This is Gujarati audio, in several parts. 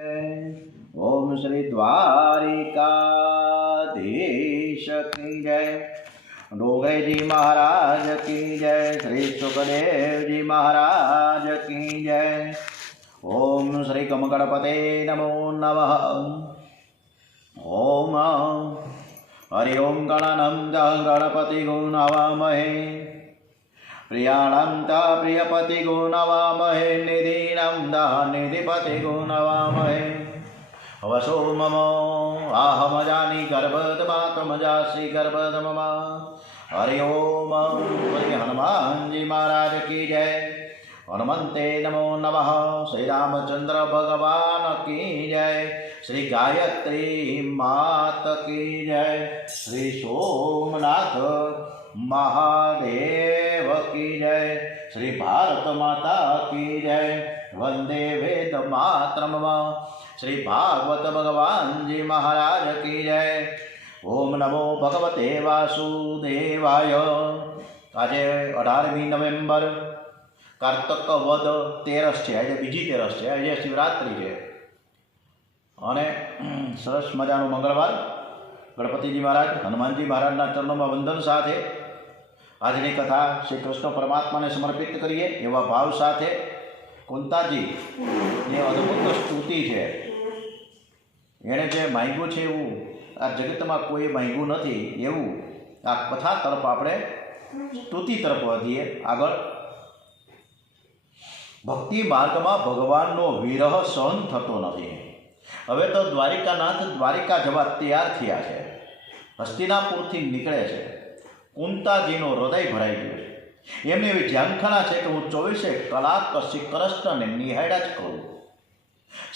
ओम श्री द्वारिकाधीश की जय। डोगई जी महाराज की जय। श्री सुखदेव जी महाराज की जय। ओम श्री कमगणपते नमो नमः। ओम हरि ओम गणनं गणपति नवामहे। प्रियाणं च प्रियपति नवामहे। निधीनं निधिपति नवामहे। वसो मम आहमजानी गर्भदमातमजासी गर्भद मम। हरि ओम। श्री हनुमान जी महाराज की जय। हनुमंते नमो नमः। श्री रामचंद्र भगवान की जय। श्री गायत्री मात की जय। श्री सोमनाथ महादेव की जय। श्री भारत माता की जय। वंदे वेद मातरम। श्री भागवत भगवान जी महाराज की जय। ओम नमो भगवते वासुदेवाय। आज 18મી નવેમ્બર कार्तक वध 13 છે। આજે બીજી 13 છે। આજે શિવરાત્રિ છે અને સરસ મજાનું મંગળવાર ગણપતિજી મહારાજ હનુમાનજી મહારાજના ચરણોમાં વંદન સાથે આજની કથા શ્રી કૃષ્ણ પરમાત્માને સમર્પિત કરીએ એવા ભાવ સાથે કુંતાજીની અદ્ભુત સ્તુતિ છે। એણે જે માંગ્યું છે એવું આ જગતમાં કોઈ માંગ્યું નથી એવું આ કથા તરફ આપણે સ્તુતિ તરફ વધીએ આગળ। ભક્તિ માર્ગમાં ભગવાનનો વિરહ સહન થતો નથી। હવે તો દ્વારિકાનાથ દ્વારિકા જવા તૈયાર થયા છે। હસ્તિનાપુરથી નીકળે છે। કુંતાજીનો હૃદય ભરાઈ ગયું છે। એમને એવી ઝાંખણા છે કે હું 24 કલાક શ્રી કૃષ્ણને નિહાળ્યા જ કરું।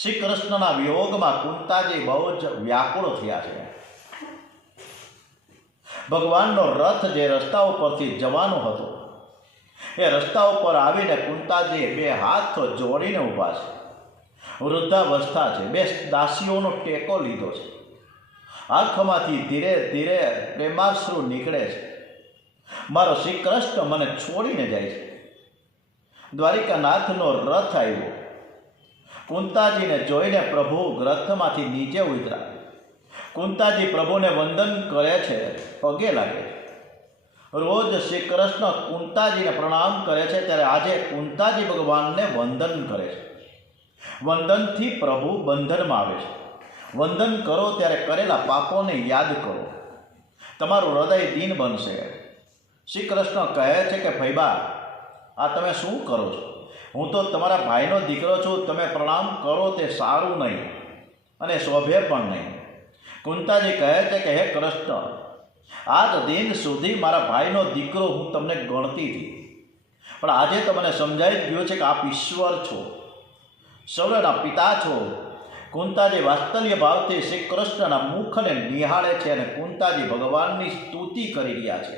શ્રી કૃષ્ણના વિયોગમાં કુંતાજી બહુ જ વ્યાકુળ થયા છે। ભગવાનનો રથ જે રસ્તા ઉપરથી જવાનો હતો એ રસ્તા ઉપર આવીને કુંતાજીએ બે હાથ જોડીને ઊભા છે। વૃદ્ધાવસ્થા છે। બે દાસીઓનો ટેકો લીધો છે। આંખમાંથી ધીરે ધીરે પ્રેમાશ્રુ નીકળે છે। મારો શ્રી કૃષ્ણ મને છોડીને જાય છે। દ્વારિકાનાથનો રથ આવ્યો। કુંતાજીને જોઈને પ્રભુ રથમાંથી નીચે ઉતર્યા। કુંતાજી પ્રભુને વંદન કરે છે, પગે લાગે છે। રોજ શ્રી કૃષ્ણ કુંતાજીને પ્રણામ કરે છે ત્યારે આજે કુંતાજી ભગવાનને વંદન કરે છે। વંદનથી પ્રભુ બંધનમાં આવે છે। વંદન કરો ત્યારે કરેલા પાપોને યાદ કરો, તમારું હૃદય દીન બનશે। શ્રી કૃષ્ણ કહે છે કે ભૈબા આ તમે શું કરો છો? હું તો તમારા ભાઈનો દીકરો છું। તમે પ્રણામ કરો તે સારું નહીં અને શોભે પણ નહીં। કુંતાજી કહે છે કે હે કૃષ્ણ આજ દિન સુધી મારા ભાઈનો દીકરો હું તમને ગણતી હતી, પણ આજે તો મને સમજાઈ ગયું છે કે આપ ઈશ્વર છો, સૌના પિતા છો। કુંતાજી વાત્સલ્ય ભાવથી શ્રી કૃષ્ણના મુખને નિહાળે છે અને કુંતાજી ભગવાનની સ્તુતિ કરી રહ્યા છે।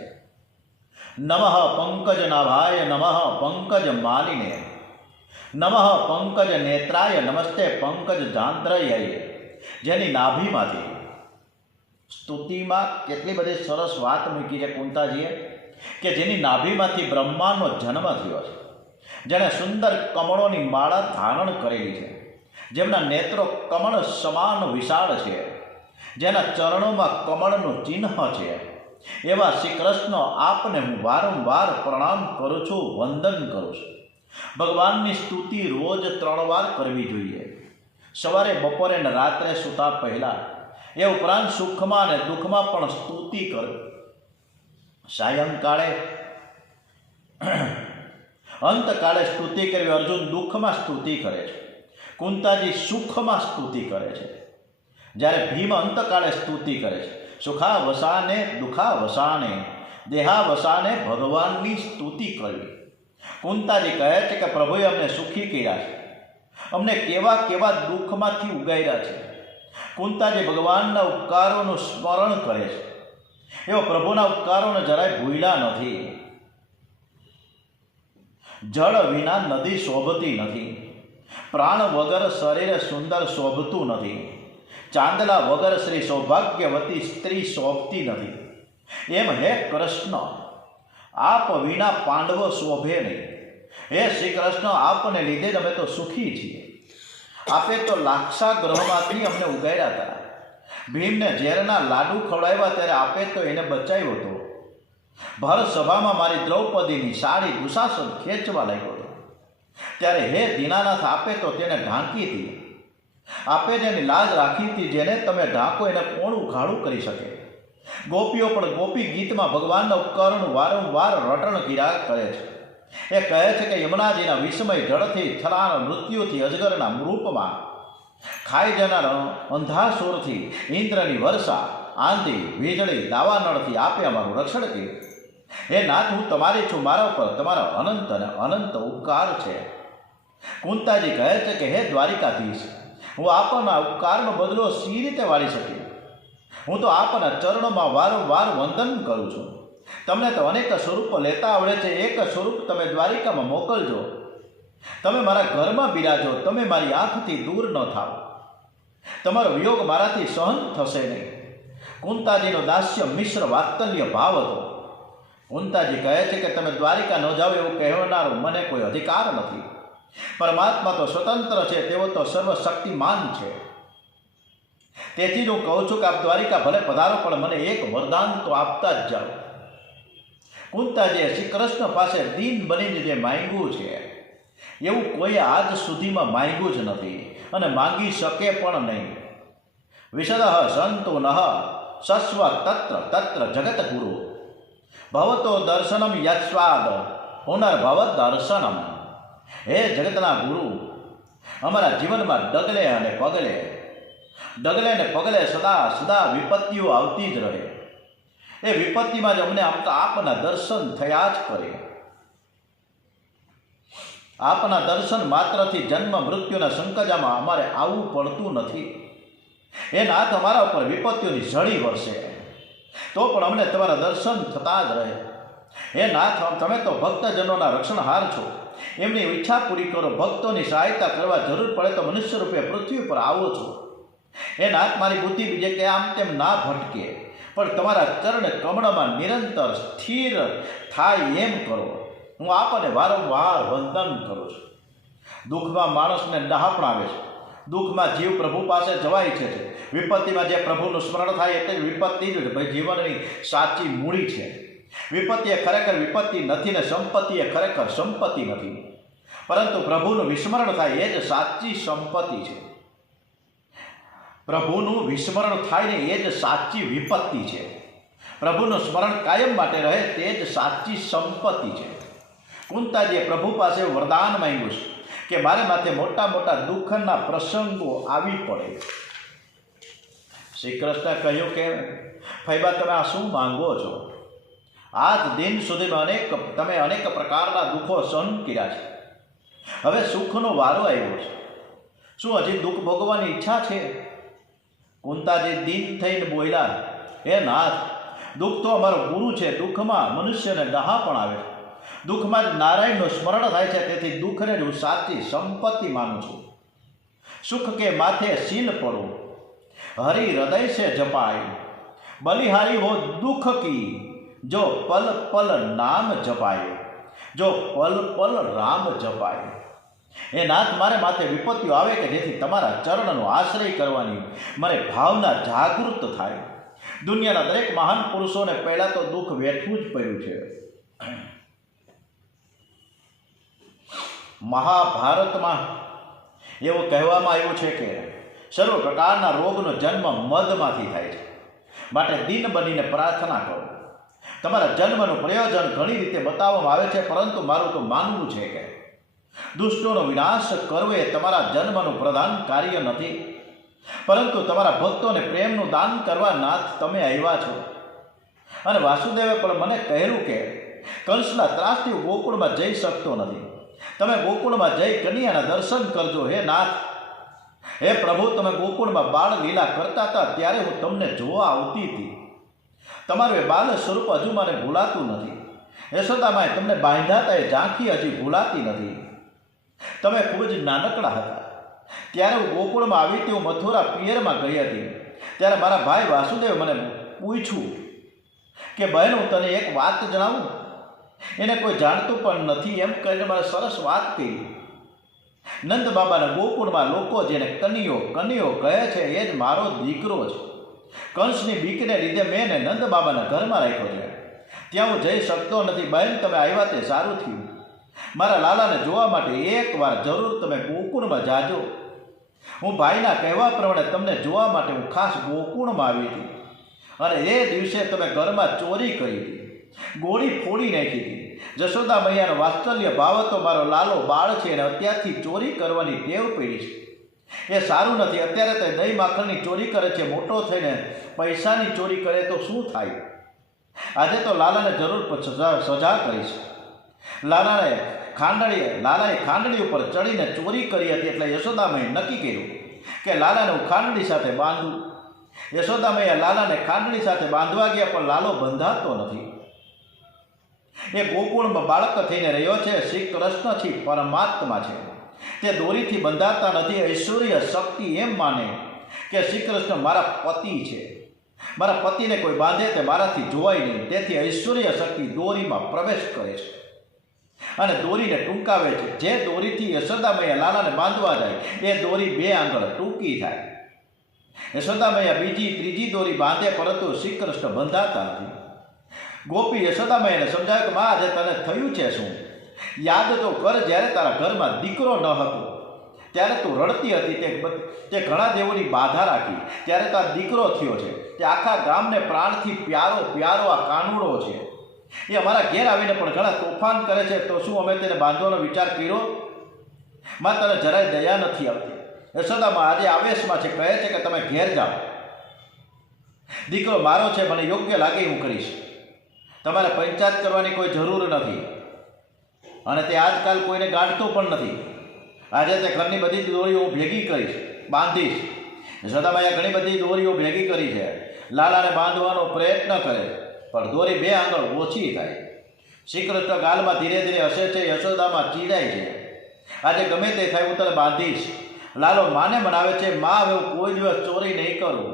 નમઃ પંકજ નાભાય નમઃ પંકજ માલિને નમઃ પંકજ નેત્રાય નમસ્તે પંકજ જાંત્રય। જેની નાભીમાંથી સ્તુતિમાં કેટલી બધી સરસ વાત મૂકી છે કુંતાજીએ કે જેની નાભીમાંથી બ્રહ્માનો જન્મ થયો છે, જેણે સુંદર કમળોની માળા ધારણ કરેલી છે, જેમના નેત્રો કમળ સમાન વિશાળ છે, જેના ચરણોમાં કમળનું ચિહ્ન છે, એવા શ્રી કૃષ્ણ આપને હું વારંવાર પ્રણામ કરું છું, વંદન કરું છું। ભગવાનની સ્તુતિ રોજ 3 વાર કરવી જોઈએ, સવારે, બપોરે અને રાત્રે સૂતા પહેલાં। એ ઉપરાંત સુખમાં અને દુઃખમાં પણ સ્તુતિ કરો। સાયંકાળે અંતકાળે સ્તુતિ કરવી। અર્જુન દુઃખમાં સ્તુતિ કરે છે, કુંતાજી સુખમાં સ્તુતિ કરે છે, જ્યારે ભીમ અંતકાળે સ્તુતિ કરે છે। સુખાવસાને દુઃખાવસાને દેહાવસાને ભગવાનની સ્તુતિ કરવી। કુંતાજી કહે છે કે પ્રભુએ અમને સુખી કર્યા છે, અમને કેવા કેવા દુઃખમાંથી ઉગાર્યા છે। કુંતાજી ભગવાનના ઉપકારોનું સ્મરણ કરે છે, એવો પ્રભુના ઉપકારોને જરાય ભૂલ્યા નથી। જળ વિના નદી શોભતી નથી, પ્રાણ વગર શરીર સુંદર શોભતું નથી, ચાંદલા વગર શ્રી સૌભાગ્યવતી સ્ત્રી શોભતી નથી। એમ હે કૃષ્ણ આપ વિના પાંડવો શોભે નહીં। હે શ્રી કૃષ્ણ આપને લીધે જ અમે તો સુખી છીએ। આપે તો લાક્ષાગ્રહમાંથી અમને ઉગાડ્યા હતા. ભીમને ઝેરના લાડુ ખવડાવ્યા ત્યારે આપે તો એને બચાવ્યો હતો. ભર સભામાં મારી દ્રૌપદીની સાડી દુશાસન ખેંચવા લાગ્યો હતો. ત્યારે હે દીનાનાથ, આપે તો તેને ઢાંકી હતી. આપે જેની લાજ રાખી હતી, જેને તમે ઢાંકો એને કોણ ઉઘાડું કરી શકે? ગોપીઓ પણ ગોપી ગીતમાં ભગવાનના ઉપકરણ વારંવાર રટણ કર્યા કરે છે. એ કહે છે કે યમુનાજીના વિસ્મય જળથી, છલાના મૃત્યુથી, અજગરના રૂપમાં ખાઈ જનાર અંધાસુરથી, ઇન્દ્રની વર્ષા, આંધી, વીજળી, દાવાનળથી આપે અમારું રક્ષણ કર્યું. હે નાથ, હું તમારી છું, મારા ઉપર તમારો અનંત અને અનંત ઉપકાર છે. કુંતાજી કહે છે કે હે દ્વારિકાધીશ, હું આપના ઉપકારનો બદલો સી રીતે વાળી શકી? હું તો આપના ચરણોમાં વારંવાર વંદન કરું છું. તમને તો અનેક સ્વરૂપો લેતા આવડે છે. એક સ્વરૂપ તમે દ્વારિકામાં મોકલજો. તમે મારા ઘરમાં બિરાજો. તમે મારી આંખથી દૂર ન થાવ. તમારો વિયોગ મારાથી સહન થશે નહીં. કુંતાજીનો દાસ્ય મિશ્ર વાત્સલ્ય ભાવ હતો. કુંતાજી કહે છે કે તમે દ્વારિકા ન જાઓ એવું કહેનારો મને કોઈ અધિકાર નથી. પરમાત્મા તો સ્વતંત્ર છે, તેઓ તો સર્વશક્તિમાન છે. તેથી જ હું કહું છું કે આપ દ્વારિકા ભલે પધારો, પણ મને એક વરદાન તો આપતા જ જાઓ. કુંતાજીએ શ્રી કૃષ્ણ પાસે દીન બનીને જે માંગ્યું છે એવું કોઈ આજ સુધીમાં માંગ્યું જ નથી અને માંગી શકે પણ નહીં. વિશદ સંતો નઃ સસ્વ તત્ર તત્ર જગત ગુરુ ભવતો દર્શનમ યસ્વાદ પુનર્ભવ દર્શનમ. હે જગતના ગુરુ, અમારા જીવનમાં ડગલે અને પગલે સદા સદા વિપત્તિઓ આવતી જ રહે. એ વિપત્તિમાં જ અમને આપના દર્શન થયા જ કરે. આપના દર્શન માત્રથી જન્મ મૃત્યુના સંકજામાં અમારે આવવું પડતું નથી. એ નાથ, અમારા ઉપર વિપત્તિઓની ઝડી વરસે તો પણ અમને તમારા દર્શન થતા જ રહે. હે નાથ, તમે તો ભક્તજનોના રક્ષણહાર છો. એમની ઈચ્છા પૂરી કરો. ભક્તોની સહાયતા કરવા જરૂર પડે તો મનુષ્ય રૂપે પૃથ્વી પર આવો છો. હે નાથ, મારી બુદ્ધિ બીજે કે આમ તેમ ના ભટકે, પણ તમારા ચરણ કમળમાં નિરંતર સ્થિર થાય એમ કરો. હું આપને વારંવાર વંદન કરું છું. દુઃખમાં માણસને ડહાપણાવે છે. દુઃખમાં જીવ પ્રભુ પાસે જવાય છે. વિપત્તિમાં જે પ્રભુનું સ્મરણ થાય એટલે વિપત્તિ જ જીવનની સાચી મૂડી છે. વિપત્તિ એ ખરેખર વિપત્તિ નથી ને સંપત્તિ એ ખરેખર સંપત્તિ નથી, પરંતુ પ્રભુનું વિસ્મરણ થાય એ જ સાચી સંપત્તિ છે. પ્રભુનું વિસ્મરણ થાય ને એ જ સાચી વિપત્તિ છે. પ્રભુનું સ્મરણ કાયમ માટે રહે તે જ સાચી સંપત્તિ છે. કુંતાજીએ પ્રભુ પાસે વરદાન માંગ્યું છે કે મારે માથે મોટા મોટા દુઃખના પ્રસંગો આવી પડે. શ્રી કૃષ્ણ કહ્યું કે ફૈબા, તમે આ શું માંગો છો? આજ દિન સુધીમાં તમે અનેક પ્રકારના દુઃખો સહન કર્યા છે. હવે સુખનો વારો આવ્યો છે. શું હજી દુઃખ ભોગવવાની ઈચ્છા છે? કુંતાજી દીન થઈને બોલ્યા, હે નાથ, દુઃખ તો અમારો ગુરુ છે. દુઃખમાં મનુષ્યને ડહાપણ આવે છે. દુઃખમાં જ નારાયણનું સ્મરણ થાય છે. તેથી દુઃખને જ હું સાચી સંપત્તિ માનું છું. સુખ કે માથે શીલ પડો, હરિ હૃદય સે જપાય, બલિહારી હો દુઃખ કી, જો પલ પલ નામ જપાય, જો પલ પલ રામ જપાય. એ નાથ, મારે માથે વિપત્તિઓ આવે કે જેથી તમારા ચરણનો આશ્રય કરવાની મારે ભાવના જાગૃત થાય. દુનિયાના દરેક મહાન પુરુષોને પહેલાં તો દુઃખ વેઠવું જ પડ્યું છે. મહાભારતમાં એવું કહેવામાં આવ્યું છે કે સર્વ પ્રકારના રોગનો જન્મ મદમાંથી થાય છે. માટે દિન બનીને પ્રાર્થના કરો. તમારા જન્મનું પ્રયોજન ઘણી રીતે બતાવવામાં આવે છે, પરંતુ મારું તો માનવું છે કે દુષ્ટોનો વિનાશ કરવો એ તમારા જન્મનું પ્રધાન કાર્ય નથી, પરંતુ તમારા ભક્તોને પ્રેમનું દાન કરવા નાથ તમે આવ્યા છો. અને વાસુદેવે પણ મને કહેલું કે કંસના ત્રાસથી ગોકુળમાં જઈ શકતો નથી. તમે ગોકુળમાં જઈ કન્યાના દર્શન કરજો. હે નાથ, હે પ્રભુ, તમે ગોકુળમાં બાળ લીલા કરતા હતા ત્યારે હું તમને જોવા આવતી હતી. તમારું એ બાલ સ્વરૂપ હજુ મને ભૂલાતું નથી. યશોદામાએ તમને બાંધ્યા હતા એ ઝાંખી હજી ભૂલાતી નથી. તમે ખૂબ જ નાનકડા હતા ત્યારે હું ગોકુળમાં આવી હતી. હું મથુરા પિયરમાં ગઈ હતી ત્યારે મારા ભાઈ વાસુદેવ મને પૂછ્યું કે બહેન, હું તને એક વાત જણાવું, એને કોઈ જાણતું પણ નથી એમ કહીને મારે સરસ વાત કરી. નંદ બાબાના ગોકુળમાં લોકો જેને કનિયો કનિયો કહે છે એ જ મારો દીકરો છે. કંસની બીકને લીધે મેં એને નંદ બાબાના ઘરમાં રાખ્યો છે. ત્યાં હું જઈ શકતો નથી. બહેન, તમે આવ્યા તે સારું થયું. મારા લાલાને જોવા માટે એકવાર જરૂર તમે ગોકુળમાં જાજો. હું ભાઈના કહેવા પ્રમાણે તમને જોવા માટે હું ખાસ ગોકુળમાં આવી હતી. અને એ દિવસે તમે ઘરમાં ચોરી કરી હતી, ગોળી ફોડી નાખી હતી. જશોદા મૈયાનો વાત્સલ્ય ભાવ હતો. મારો લાલો બાળ છે અને અત્યારથી ચોરી કરવાની ટેવ પડી છે. એ સારું નથી. અત્યારે તે દહીં માખણની ચોરી કરે છે. મોટો થઈને પૈસાની ચોરી કરે તો શું થાય? આજે તો લાલાને જરૂર સજા કરીશ. લાલાએ ખાંડણી ઉપર ચડીને ચોરી કરી હતી. એટલે યશોદામયે નક્કી કર્યું કે લાલાને હું ખાંડણી સાથે બાંધું. યશોદામૈયા લાલાને ખાંડણી સાથે બાંધવા ગયા, પણ લાલો બંધાતો નથી. એ ગોકુળમાં બાળક થઈને રહ્યો છે. શ્રી કૃષ્ણ છે, પરમાત્મા છે. તે દોરીથી બંધાતા નથી. ઐશ્વર્ય શક્તિ એમ માને કે શ્રી કૃષ્ણ મારા પતિ છે. મારા પતિને કોઈ બાંધે તે મારાથી જોવાય નહીં. તેથી ઐશ્વર્ય શક્તિ દોરીમાં પ્રવેશ કરે છે અને દોરીને ટૂંકાવે છે. જે દોરીથી યશોદામૈયા લાલાને બાંધવા જાય એ દોરી 2 આંગળ ટૂંકી થાય. યશોદામૈયા બીજી ત્રીજી દોરી બાંધે, પરંતુ શ્રી કૃષ્ણ બંધાતા નથી. ગોપી યશોદામૈયાને સમજાવે કે માં, આજે તને થયું છે શું? યાદ તો કર, જ્યારે તારા ઘરમાં દીકરો ન હતો ત્યારે તું રડતી હતી. તે ઘણા દેવોની બાધા રાખી, ત્યારે તારો દીકરો થયો છે. તે આખા ગામને પ્રાણથી પ્યારો પ્યારો આ કાનુડો છે. એ અમારા ઘેર આવીને પણ ઘણા તોફાન કરે છે. તો શું અમે તેને બાંધવાનો વિચાર કર્યો? માં, તને જરાય દયા નથી આવતી. યશોદામાં આજે આવેશમાં છે, કહે છે કે તમે ઘેર જાઓ. દીકરો મારો છે, મને યોગ્ય લાગે હું કરીશ. તમારે પંચાયત કરવાની કોઈ જરૂર નથી. અને તે આજકાલ કોઈને ગાંઠતો પણ નથી. આજે તે ઘરની બધી દોરીઓ હું ભેગી કરીશ, બાંધીશ. યશોદામૈયા ઘણી બધી દોરીઓ ભેગી કરી છે. લાલાને બાંધવાનો પ્રયત્ન કરે, પણ દોરી 2 આંગળ ઓછી થાય. શ્રી કૃષ્ણ ગાલમાં ધીરે ધીરે હસે છે. યશોદામાં ચીડાય છે. આજે ગમે તે થાય, હું તને બાંધીશ. લાલો માને મનાવે છે, માં, હવે હું કોઈ દિવસ ચોરી નહીં કરું.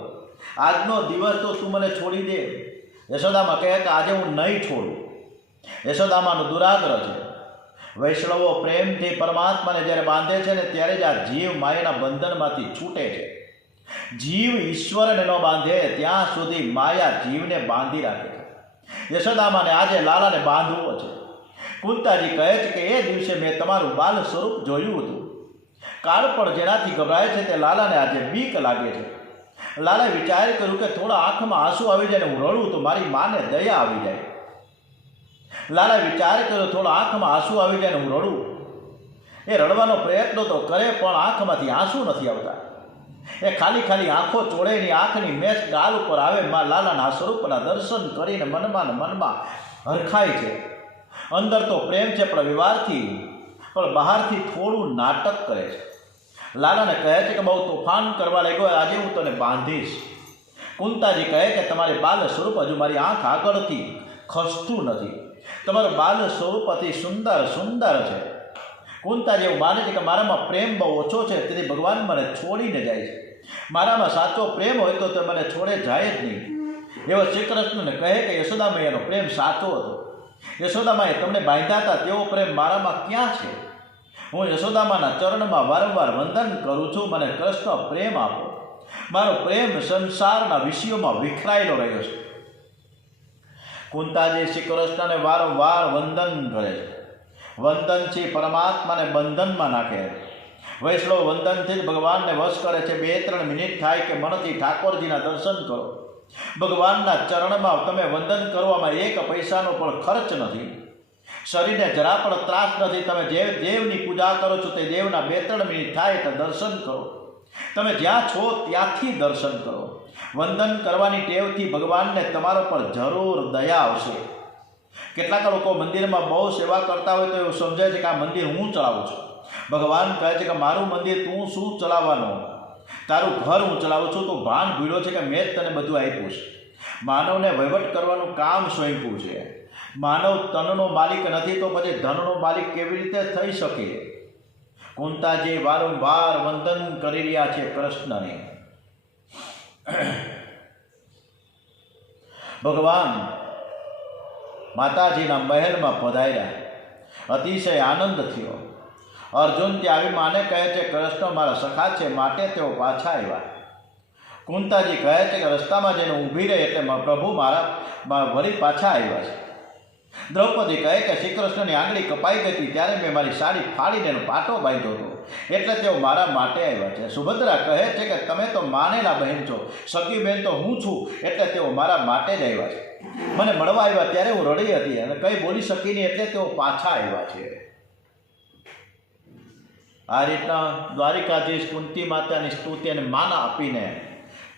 આજનો દિવસ તો તું મને છોડી દે. યશોદામાં કહે કે આજે હું નહીં છોડું. યશોદામાનો દુરાગ્રહ છે. વૈષ્ણવો પ્રેમથી પરમાત્માને જ્યારે બાંધે છે ને, ત્યારે જ આ જીવ માયાના બંધનમાંથી છૂટે છે. જીવ ઈશ્વરને ન બાંધે ત્યાં સુધી માયા જીવને બાંધી રાખે છે. યશોદામાને આજે લાલાને બાંધવો છે. કુંતાજી કહે છે કે એ દિવસે મેં તમારું બાલ સ્વરૂપ જોયું હતું. કાળ પણ જેનાથી ગભરાય છે તે લાલાને આજે બીક લાગે છે. લાલાએ વિચાર કર્યું કે થોડા આંખમાં આંસુ આવી જાય ને હું રડું તો મારી માને દયા આવી જાય. લાલાએ વિચાર કર્યો થોડા આંખમાં આંસુ આવી જાય ને હું રડું. એ રડવાનો પ્રયત્ન તો કરે, પણ આંખમાંથી આંસુ નથી આવતા. એ ખાલી આંખો ચોળે એની આંખની મેચ ગાલ ઉપર આવે. માં લાલાના સ્વરૂપના દર્શન કરીને મનમાં હરખાય છે. અંદર તો પ્રેમ છે, પણ વ્યવહારથી પણ બહારથી થોડું નાટક કરે છે. લાલાને કહે છે કે બહુ તોફાન કરવા લાગ્યો, આજે હું તને બાંધીશ. કુંતાજી કહે કે તમારી બાલ સ્વરૂપ હજુ મારી આંખ આગળથી ખસતું નથી. તમારું બાલ સ્વરૂપ અતિ સુંદર છે. કુંતાજી એવું માને છે કે મારામાં પ્રેમ બહુ ઓછો છે, તેથી ભગવાન મને છોડીને જાય છે. મારામાં સાચો પ્રેમ હોય તો તે મને છોડે જાય જ નહીં. એવો શ્રી કૃષ્ણને કહે કે યશોદામૈયાનો પ્રેમ સાચો હતો. યશોદામાએ તમને બાંધ્યા હતા તેવો પ્રેમ મારામાં ક્યાં છે? હું યશોદામાના ચરણમાં વારંવાર વંદન કરું છું, મને કૃષ્ણ પ્રેમ આપો. મારો પ્રેમ સંસારના વિષયોમાં વિખરાયેલો રહ્યો છે. કુંતાજી શ્રી કૃષ્ણને વારંવાર વંદન કરે છે. વંદનથી પરમાત્માને બંધનમાં નાખે. વૈષ્ણવ વંદનથી જ ભગવાનને વશ કરે છે. 2-3 મિનિટ થાય કે મનથી ઠાકોરજીના દર્શન કરો. ભગવાનના ચરણમાં તમે વંદન કરવામાં 1 પૈસાનો પણ ખર્ચ નથી. શરીરને જરા પણ ત્રાસ નથી. તમે જે દેવની પૂજા કરો છો તે દેવના 2-3 મિનિટ થાય તો દર્શન કરો. તમે જ્યાં છો ત્યાંથી દર્શન કરો. વંદન કરવાની ટેવથી ભગવાનને તમારા પર જરૂર દયા આવશે. કેટલાક લોકો મંદિરમાં બહુ સેવા કરતા હોય તો એવું સમજે છે કે આ મંદિર હું ચલાવું છું. ભગવાન કહે છે કે મારું મંદિર તું શું ચલાવવાનો? તારું ઘર હું ચલાવું છું. તો ભાન ભૂલ્યો છે કે મેં જ તને બધું આપ્યું છે. માનવને વહીવટ કરવાનું કામ સોંપ્યું છે. માનવ તનનો માલિક નથી, તો પછી ધનનો માલિક કેવી રીતે થઈ શકે? કુંતાજી વારંવાર વંદન કરી રહ્યા છે કૃષ્ણને. ભગવાન માતાજીના મહેલમાં પધાર્યા. અતિશય આનંદ થયો. અર્જુન ત્યાં આવી માને કહે છે કૃષ્ણ મારા સખા છે માટે તેઓ પાછા આવ્યા. કુંતાજી કહે છે કે રસ્તામાં જઈને ઊભી રહી એટલે પ્રભુ મારા વળી પાછા આવ્યા છે. દ્રૌપદી કહે કે શ્રી કૃષ્ણની આંગળી કપાઈ ગઈ હતી ત્યારે મેં મારી સાડી ફાડીને એનો પાટો બાંધ્યો હતો એટલે તેઓ મારા માટે આવ્યા છે. સુભદ્રા કહે છે કે તમે તો માનેલા બહેન છો, સગી બહેન તો હું છું એટલે તેઓ મારા માટે જ આવ્યા છે. મને મળવા આવ્યા ત્યારે હું રડી હતી અને કંઈ બોલી શકી નહીં એટલે તેઓ પાછા આવ્યા છે. આ રીતના દ્વારિકાધીશ કુંતી માતાની સ્તુતિ અને માન આપીને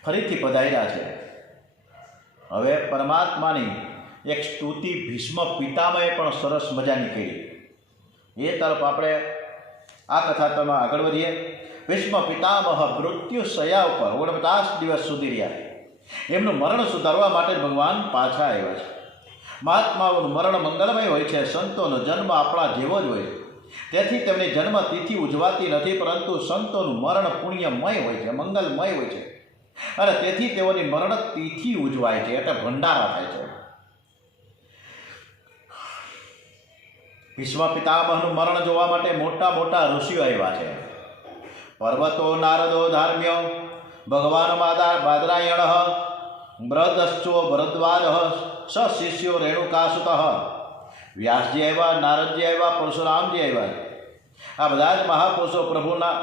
ફરીથી પધાર્યા છે. હવે પરમાત્માની એક સ્તુતિ ભીષ્મ પિતામહે પણ સરસ મજાની કરી. એ તરફ આપણે આ કથામાં આગળ વધીએ. ભીષ્મ પિતામહ મૃત્યુ શયા ઉપર 49 દિવસ સુધી રહ્યા. એમનું મરણ સુધારવા માટે ભગવાન પાછા આવ્યા છે. મહાત્માઓનું મરણ મંગલમય હોય છે. સંતોનો જન્મ આપણા જેવો જ હોય છે. તેથી તેમની જન્મ તિથિ ઉજવાતી નથી, પરંતુ સંતોનું મરણ પુણ્યમય હોય છે, મંગલમય હોય છે અને તેથી તેઓની મરણ તિથિ ઉજવાય છે એટલે ભંડારા થાય છે. ભીષ્મ પિતામહનું મરણ જોવા માટે મોટા મોટા ઋષિઓ આવ્યા છે. પર્વતો નારદો ધાર્મ્ય ભગવાન બાદરાયણ બ્રદશ્ચો ભરદ્વાજ સ શિષ્યો રેણુકાસુત વ્યાસજી આવ્યા, નારદજી આવ્યા, પરશુરામજી આવ્યા. આ બધા જ મહાપુરુષો પ્રભુના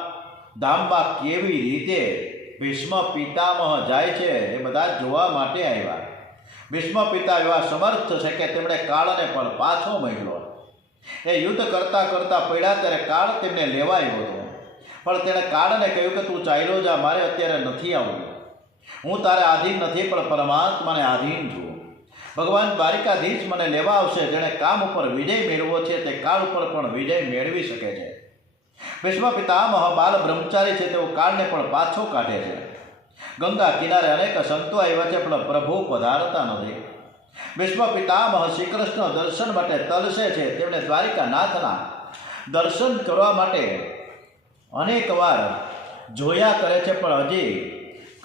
ધામમાં કેવી રીતે ભીષ્મ પિતામહ જાય છે એ બધા જોવા માટે આવ્યા. ભીષ્મ પિતા એવા સમર્થ છે કે તેમણે કાળને પણ પાછો મોકલ્યો. એ યુદ્ધ કરતાં કરતાં પડ્યા ત્યારે કાળ તેમને લેવા આવ્યો હતો, પણ તેણે કાળને કહ્યું કે તું ચાલ્યો જા, મારે અત્યારે નથી આવવું. હું તારે આધીન નથી પણ પરમાત્માને આધીન છું. ભગવાન દ્વારિકાધીશ મને લેવા આવશે. જેણે કામ ઉપર વિજય મેળવો છે તે કાળ ઉપર પણ વિજય મેળવી શકે છે. ભીષ્મ પિતામહ બાલ બ્રહ્મચારી છે, તેઓ કાળને પણ પાછો કાઢે છે. ગંગા કિનારે અનેક સંતો આવ્યા છે પણ પ્રભુ પધારતા નથી. ભીષ્મ પિતામહ શ્રી કૃષ્ણ દર્શન માટે તલસે છે. તેમણે દ્વારિકાનાથના દર્શન કરવા માટે અનેક વાર જોયા કરે છે પણ હજી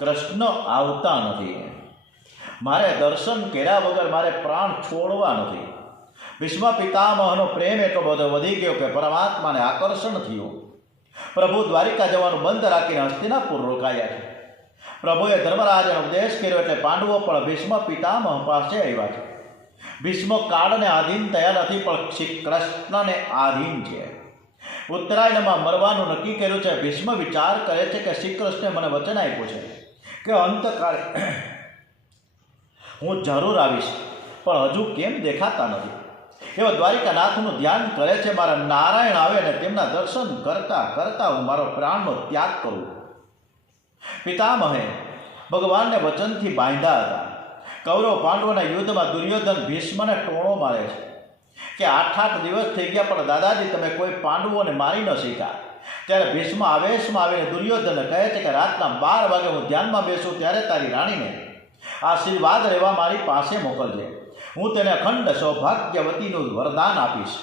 કૃષ્ણ આવતા નથી. મારે દર્શન કર્યા વગર મારે પ્રાણ છોડવા નથી. ભીષ્મ પિતામહનો પ્રેમ એટલો બધો વધી ગયો કે પરમાત્માને આકર્ષણ થયું. પ્રભુ દ્વારિકા જવાનું બંધ રાખીને હસ્તિનાપુર રોકાયા છે. પ્રભુએ ધર્મરાજને ઉપદેશ કર્યો એટલે પાંડવો પણ ભીષ્મ પિતામહ પાસે આવ્યા છે. ભીષ્મ કાળને આધીન થયા નથી પણ શ્રી કૃષ્ણને આધીન છે. ઉત્તરાયણમાં મરવાનું નક્કી કર્યું છે. ભીષ્મ વિચાર કરે છે કે શ્રી કૃષ્ણે મને વચન આપ્યું છે કે અંતકાળે હું જરૂર આવીશ, પણ હજુ કેમ દેખાતા નથી. એવા દ્વારિકાનાથનું ધ્યાન કરે છે. મારા નારાયણ આવે ને તેમના દર્શન કરતાં કરતાં હું મારો પ્રાણનો ત્યાગ કરું. પિતામહે ભગવાનને વચનથી બાંધ્યા હતા. કૌરવ પાંડવોના યુદ્ધમાં દુર્યોધન ભીષ્મને ટોણો મારે છે કે 8 દિવસ થઈ ગયા પણ દાદાજી તમે કોઈ પાંડવોને મારી ન શીખ્યા. ત્યારે ભીષ્મ આવેશમાં આવીને દુર્યોધનને કહે છે કે રાતના 12 વાગે હું ધ્યાનમાં બેસું ત્યારે તારી રાણીને આશીર્વાદ રહેવા મારી પાસે મોકલજે. હું તેને અખંડ સૌભાગ્યવતીનું વરદાન આપીશ.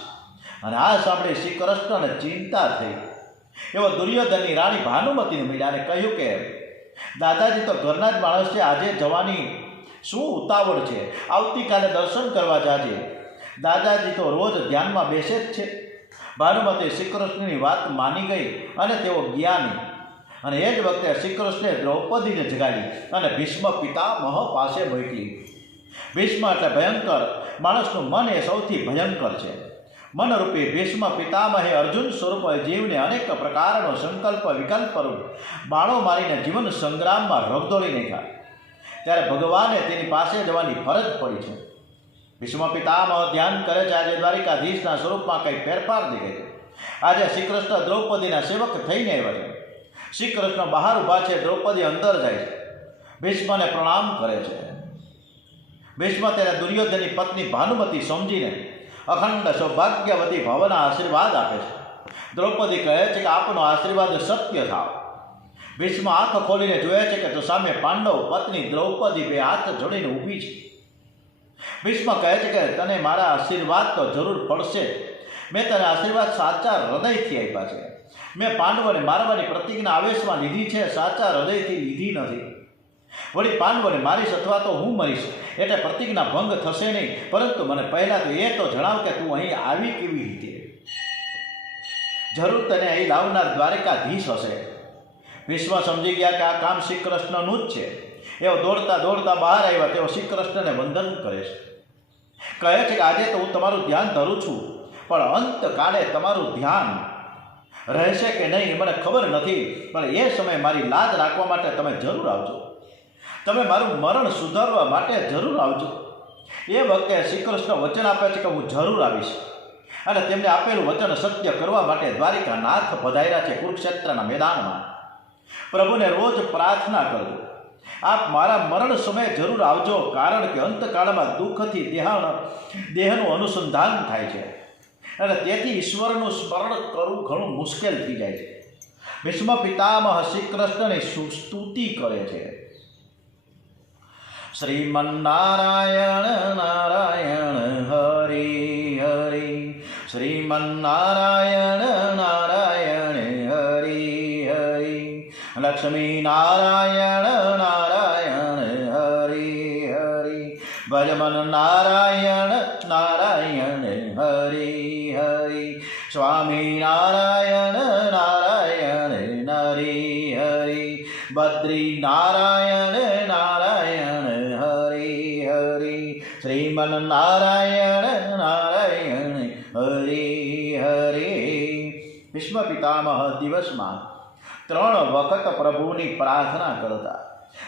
અને આ સાંભળી શ્રી કૃષ્ણને ચિંતા થઈ. એવો દુર્યોધનની રાણી ભાનુમતીને મળ્યા અને કહ્યું કે દાદાજી તો ઘરના જ માણસ છે, આજે જવાની શું ઉતાવળ છે? આવતીકાલે દર્શન કરવા જાજે. દાદાજી તો રોજ ધ્યાનમાં બેસે જ છે. ભાનુમતી શ્રી કૃષ્ણની વાત માની ગઈ અને તેઓ ગયા નહીં. અને એ જ વખતે શ્રી કૃષ્ણે દ્રૌપદીને જગાડી અને ભીષ્મ પિતામહ પાસે મોકલી. ભીષ્મ એટલે ભયંકર. માણસનું મન એ સૌથી ભયંકર છે. મનરૂપી ભીષ્મ પિતામહે અર્જુન સ્વરૂપ જીવને અનેક પ્રકારનો સંકલ્પ વિકલ્પ બાણો મારીને જીવન સંગ્રામમાં રગદોળી નાખ્યા. ત્યારે ભગવાને તેની પાસે જવાની ફરજ પડી છે. ભીષ્મ પિતામહ ધ્યાન કરે છે. આજે દ્વારિકાધીશના સ્વરૂપમાં કંઈ ફેરફાર દેખાય છે. આજે શ્રી કૃષ્ણ દ્રૌપદીના સેવક થઈને આવ્યા છે. શ્રી કૃષ્ણ બહાર ઊભા છે, દ્રૌપદી અંદર જાય છે. ભીષ્મને પ્રણામ કરે છે. ભીષ્મ તેને દુર્યોધનની પત્ની ભાનુમતી સમજીને અખંડ સૌભાગ્યવતી ભવના આશીર્વાદ આપે છે. દ્રૌપદી કહે છે કે આપનો આશીર્વાદ સત્ય થાવ. ભીષ્મ આંખ ખોલીને જોયે છે કે તો સામે પાંડવ પત્ની દ્રૌપદી બે હાથ જોડીને ઊભી છે. ભીષ્મ કહે છે કે તને મારા આશીર્વાદ તો જરૂર પડશે. મેં તને આશીર્વાદ સાચા હૃદયથી આપ્યા છે. મેં પાંડવોને મારવાની પ્રતિજ્ઞા આવેશમાં લીધી છે, સાચા હૃદયથી લીધી નથી. વળી પાંડવોને મારીશ અથવા તો હું મરીશ એટલે પ્રતિજ્ઞા ભંગ થશે નહીં. પરંતુ મને પહેલાં તો એ તો જણાવ કે તું અહીં આવી કેવી રીતે? જરૂર તને અહીં લાવનાર દ્વારકાધીશ હશે. ભીષ્મ સમજી ગયા કે આ કામ શ્રી કૃષ્ણનું જ છે. એઓ દોડતા દોડતા બહાર આવ્યા. તેઓ શ્રી કૃષ્ણને વંદન કરે છે. કહે છે કે આજે તો હું તમારું ધ્યાન ધરું છું, પણ અંતકાળે તમારું ધ્યાન રહેશે કે નહીં મને ખબર નથી, પણ એ સમયે મારી લાજ રાખવા માટે તમે જરૂર આવજો. તમે મારું મરણ સુધારવા માટે જરૂર આવજો. એ વખતે શ્રી કૃષ્ણ વચન આપે છે કે હું જરૂર આવીશ. અને તેમને આપેલું વચન સત્ય કરવા માટે દ્વારિકાનાથ પધાર્યા છે કુરુક્ષેત્રના મેદાનમાં. પ્રભુને રોજ પ્રાર્થના કરજો, આપ મારા મરણ સમયે જરૂર આવજો, કારણ કે અંતકાળમાં દુઃખથી દેહનું અનુસંધાન થાય છે અને તેથી ઈશ્વરનું સ્મરણ કરવું ઘણું મુશ્કેલ થઈ જાય છે. ભીષ્મ પિતામહ શ્રી કૃષ્ણની સ્તુતિ કરે છે. શ્રીમન્નારાયણ નારાયણ હરિ હરિ, શ્રીમન્નારાયણ નારાયણ હરિ હરિ, લક્ષ્મી નારાયણ નારાયણ હરિ હરિ, ભજમન નારાયણ નારાયણ હરિ હરિ, સ્વામી નારાયણ નારાયણ હરિ હરિ, બદ્રી નારાયણ નારાયણ હરિ હરિ, શ્રીમન નારાયણ નારાયણ હરિ હરિ. ભીષ્મ પિતામહ દિવસમાં 3 વખત પ્રભુની પ્રાર્થના કરતા.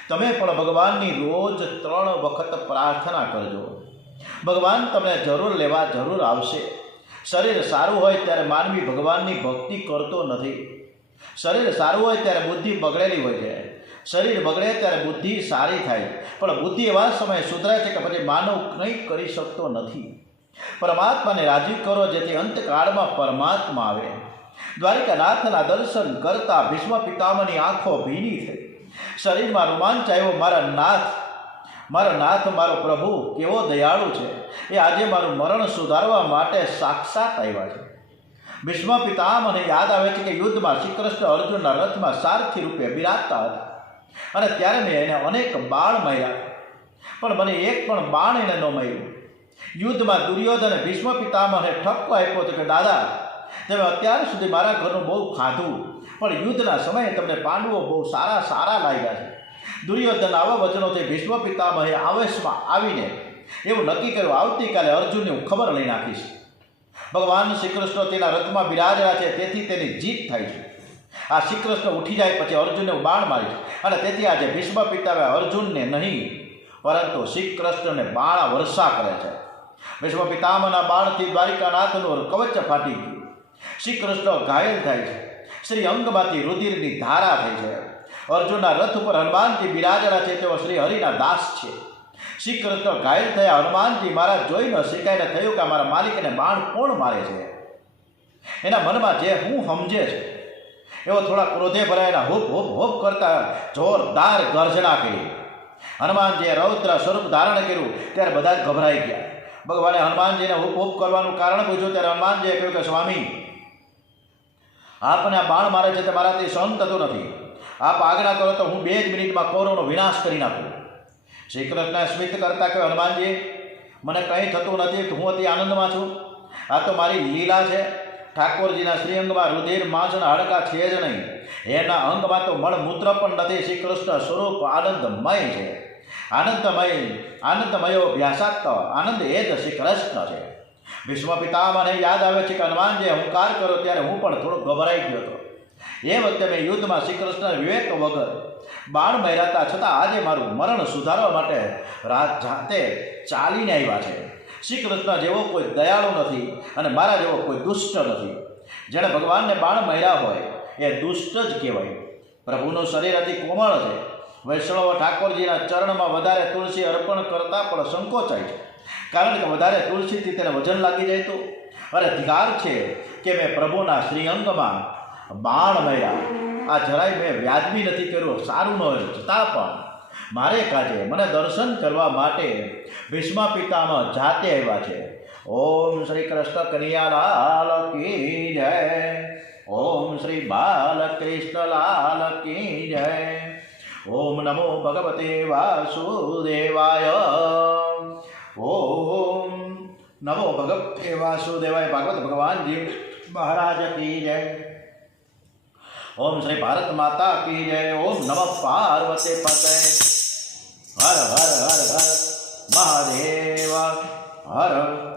તમે પણ ભગવાનની રોજ 3 વખત પ્રાર્થના કરજો. ભગવાન તમને જરૂર લેવા જરૂર આવશે. શરીર સારું હોય ત્યારે માનવી ભગવાનની ભક્તિ કરતો નથી. શરીર સારું હોય ત્યારે બુદ્ધિ બગડેલી હોય છે. શરીર બગડે ત્યારે બુદ્ધિ સારી થાય, પણ બુદ્ધિ એવા સમયે સુધરે છે કે પછી માનવ કંઈ કરી શકતો નથી. પરમાત્માને રાજી કરો જેથી અંતકાળમાં પરમાત્મા આવે. દ્વારિકાનાથના દર્શન કરતા ભીષ્મ પિતામહની આંખો ભીની થઈ. શરીરમાં રોમાંચ આવ્યો. મારા નાથ મારો પ્રભુ કેવો દયાળુ છે. એ આજે મારું મરણ સુધારવા માટે સાક્ષાત આવ્યા છે. ભીષ્મ પિતામહને યાદ આવે છે કે યુદ્ધમાં શ્રી કૃષ્ણ અર્જુનના રથમાં સારથી રૂપે બિરાજતા હતા અને ત્યારે મેં એને અનેક બાણ માર્યા, પણ મને એક પણ બાણ એને ન માર્યું. યુદ્ધમાં દુર્યોધને ભીષ્મ પિતામહને ઠપકો આપ્યો હતો કે દાદા, તમે અત્યાર સુધી મારા ઘરનું બહુ ખાધું, પણ યુદ્ધના સમયે તમને પાંડવો બહુ સારા લાગ્યા છે. દુર્યોધનના આવા વચનોથી ભીષ્મ પિતામહે આવેશમાં આવીને એવું નક્કી કર્યું, આવતીકાલે અર્જુનની હું ખબર લઈ નાખીશ. ભગવાન શ્રી કૃષ્ણ તેના રથમાં બિરાજ્યા છે, તેથી તેની જીત થાય છે. આ શ્રી કૃષ્ણ ઉઠી જાય પછી અર્જુનને બાણ મારી અને તેથી આજે ભીષ્મ પિતામહે અર્જુનને નહીં પરંતુ શ્રી કૃષ્ણને બાણ વર્ષા કરે છે. ભીષ્મ પિતામહના બાણથી દ્વારિકાનાથનું કવચ ફાટી ગયું. શ્રી કૃષ્ણ ઘાયલ થાય છે. શ્રી અંગમાંથી રુધિરની ધારા થઈ છે. અર્જુનના રથ ઉપર હનુમાનજી બિરાજેલા છે, તેઓ શ્રી હરિના દાસ છે. શ્રી કૃષ્ણ ઘાયલ થયા. હનુમાનજી મહારાજ જોઈ ન શીખાઈને થયું કે મારા માલિકને બાણ કોણ મારે છે. એના મનમાં જે હું સમજે છે એવો થોડા ક્રોધે ભરાયેલા હોપ હોપ હોપ કરતા જોરદાર ગર્જના કરી. હનુમાનજીએ રૌદ્ર સ્વરૂપ ધારણ કર્યું ત્યારે બધા જ ગભરાઈ ગયા. ભગવાને હનુમાનજીને હોપ હોપ કરવાનું કારણ પૂછ્યું ત્યારે હનુમાનજીએ કહ્યું કે સ્વામી, આપને આ બાણ મારે છે તે મારાથી સહન થતું નથી. આપ આજ્ઞા કરો તો હું 2 જ મિનિટમાં કૌરવનો વિનાશ કરી નાખું. શ્રી કૃષ્ણએ સ્મિત કરતા કહ્યું, હનુમાનજી, મને કંઈ થતું નથી, હું અતિ આનંદમાં છું. આ તો મારી લીલા છે. ઠાકોરજીના શ્રી અંગમાં રુધિર માંસના હાડકા છે જ નહીં. એના અંગમાં તો મળમૂત્ર પણ નથી. શ્રી કૃષ્ણ સ્વરૂપ આનંદમય છે. આનંદમયો અભ્યાસાત્મ આનંદ એ જ શ્રી કૃષ્ણ છે. ભીષ્મ પિતામહને યાદ આવે છે કે હનુમાનજીએ હુંકાર કર્યો ત્યારે હું પણ થોડો ગભરાઈ ગયો હતો. એ વખતે મેં યુદ્ધમાં શ્રી કૃષ્ણ વિવેક વગર બાણ માર્યા છતાં આજે મારું મરણ સુધારવા માટે જાતે ચાલીને આવ્યા છે. શ્રી કૃષ્ણ જેવો કોઈ દયાળુ નથી અને મારા જેવો કોઈ દુષ્ટ નથી. જેણે ભગવાનને બાણ માર્યા હોય એ દુષ્ટ જ કહેવાય. પ્રભુનું શરીર અતિ કોમળ છે. વૈષ્ણવ ઠાકોરજીના ચરણમાં વધારે તુલસી અર્પણ કરતાં પણ સંકોચાય છે, કારણ કે વધારે તુલસીથી તેને વજન લાગી જાય તો. અરે અધિકાર છે કે મેં પ્રભુના શ્રીઅંગમાં બાણ માર્યા. આ જરાય મેં વ્યાજબી નથી કર્યું, સારું ન હોય, છતાં પણ મારે કાજે મને દર્શન કરવા માટે ભીષ્મ પિતામહ જાતે આવ્યા છે. ઓમ શ્રી કૃષ્ણ કનૈયાલાલ કી જય. ઓમ શ્રી બાલકૃષ્ણલાલ કી જય. ઓમ નમો ભગવતે વાસુદેવાય. ઓમ નમો ભગવતે વાસુદેવાય. ભાગવત ભગવાનજી મહારાજ કી જય. ઓમ શ્રી ભારત માતા કી જય. ઓમ નમઃ પાર્વતી પતે. હર હર હર હર મહાદેવ હર.